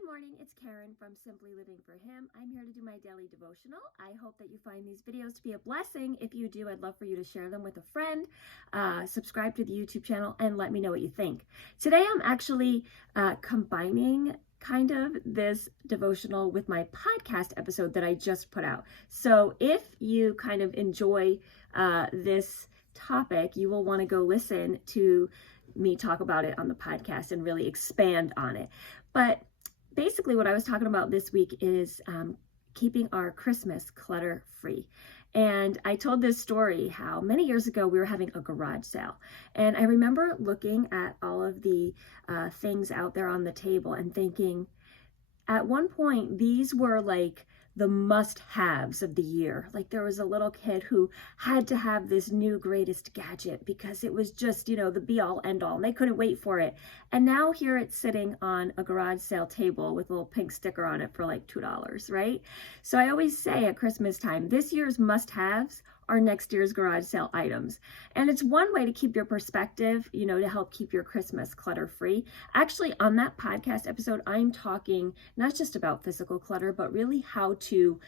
Good morning, it's Karen from Simply Living for Him. I'm here to do my daily devotional. I hope that you find these videos to be a blessing. If you do, I'd love for you to share them with a friend, subscribe to the YouTube channel, and let me know what you think. Today I'm actually combining kind of this devotional with my podcast episode that I just put out. So if you kind of enjoy this topic, you will want to go listen to me talk about it on the podcast and really expand on it. But basically what I was talking about this week is keeping our Christmas clutter free. And I told this story how many years ago we were having a garage sale. And I remember looking at all of the things out there on the table and thinking, at one point, these were like the must-haves of the year. Like there was a little kid who had to have this new greatest gadget because it was just, the be-all end-all, and they couldn't wait for it. And now here it's sitting on a garage sale table with a little pink sticker on it for like $2, right? So I always say at Christmas time, this year's must-haves are next year's garage sale items. And it's one way to keep your perspective, to help keep your Christmas clutter free. Actually, on that podcast episode, I'm talking not just about physical clutter, but really how to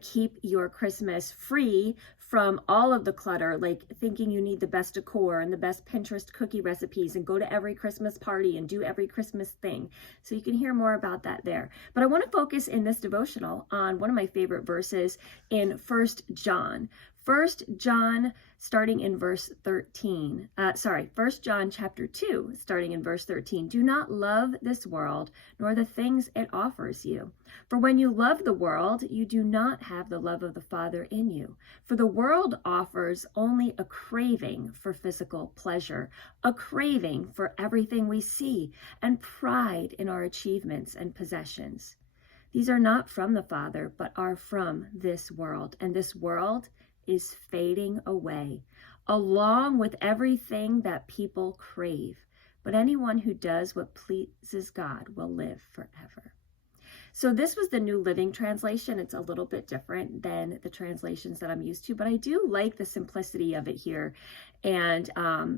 keep your Christmas free from all of the clutter, like thinking you need the best decor and the best Pinterest cookie recipes and go to every Christmas party and do every Christmas thing. So you can hear more about that there. But I want to focus in this devotional on one of my favorite verses in 1 John. 1 John starting in verse 13. 1 John chapter 2 starting in verse 13. Do not love this world nor the things it offers you. For when you love the world, you do not have the love of the Father in you. For the world offers only a craving for physical pleasure, a craving for everything we see, and pride in our achievements and possessions. These are not from the Father, but are from this world, and this world is fading away, along with everything that people crave. But anyone who does what pleases God will live forever. So this was the New Living Translation. It's a little bit different than the translations that I'm used to, but I do like the simplicity of it here and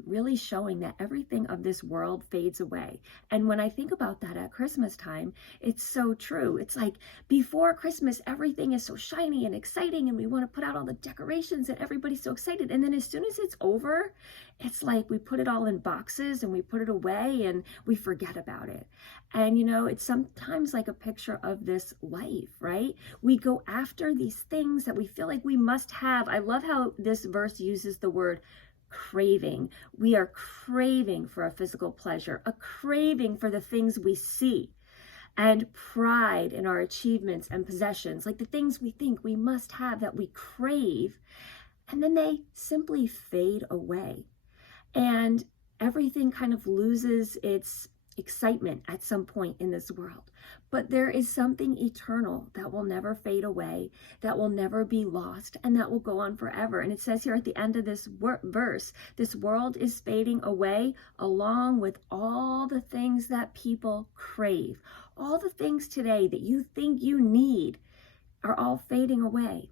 really showing that everything of this world fades away. And when I think about that at Christmas time, it's so true. It's like before Christmas, everything is so shiny and exciting and we want to put out all the decorations and everybody's so excited. And then as soon as it's over, it's like we put it all in boxes and we put it away and we forget about it. And it's sometimes like a picture of this life, right? We go after these things that we feel like we must have. I love how this verse uses the word craving. We are craving for a physical pleasure, a craving for the things we see, and pride in our achievements and possessions, like the things we think we must have that we crave, and then they simply fade away. And everything kind of loses its excitement at some point in this world. But there is something eternal that will never fade away, that will never be lost, and that will go on forever. And it says here at the end of this verse, this world is fading away along with all the things that people crave. All the things today that you think you need are all fading away.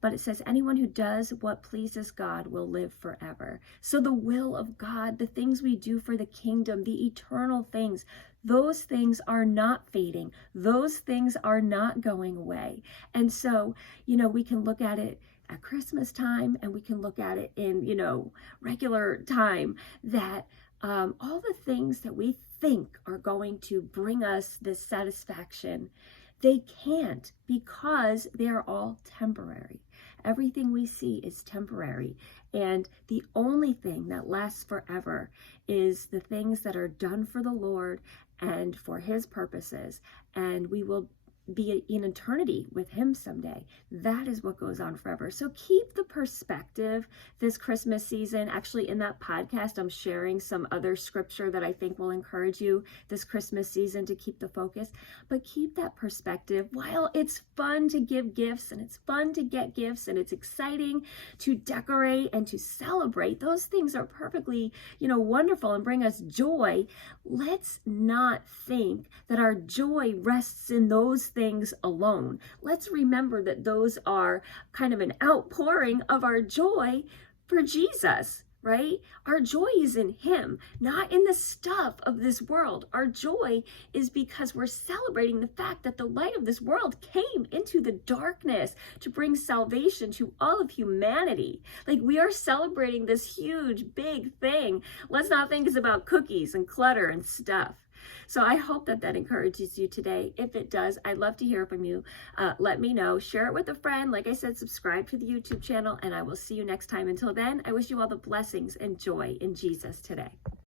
But it says anyone who does what pleases God will live forever. So the will of God, the things we do for the kingdom, the eternal things, those things are not fading. Those things are not going away. And so, we can look at it at Christmas time and we can look at it in, regular time, that all the things that we think are going to bring us this satisfaction, they can't, because they are all temporary. Everything we see is temporary. And the only thing that lasts forever is the things that are done for the Lord and for His purposes. And we will be in eternity with Him someday. That is what goes on forever. So keep the perspective this Christmas season. Actually, in that podcast, I'm sharing some other scripture that I think will encourage you this Christmas season to keep the focus. But keep that perspective. While it's fun to give gifts and it's fun to get gifts and it's exciting to decorate and to celebrate, those things are perfectly, wonderful and bring us joy. Let's not think that our joy rests in those things alone. Let's remember that those are kind of an outpouring of our joy for Jesus, right? Our joy is in him, not in the stuff of this world. Our joy is because we're celebrating the fact that the light of this world came into the darkness to bring salvation to all of humanity. Like, we are celebrating this huge, big thing. Let's not think it's about cookies and clutter and stuff. So I hope that that encourages you today. If it does, I'd love to hear from you. Let me know. Share it with a friend. Like I said, subscribe to the YouTube channel, and I will see you next time. Until then, I wish you all the blessings and joy in Jesus today.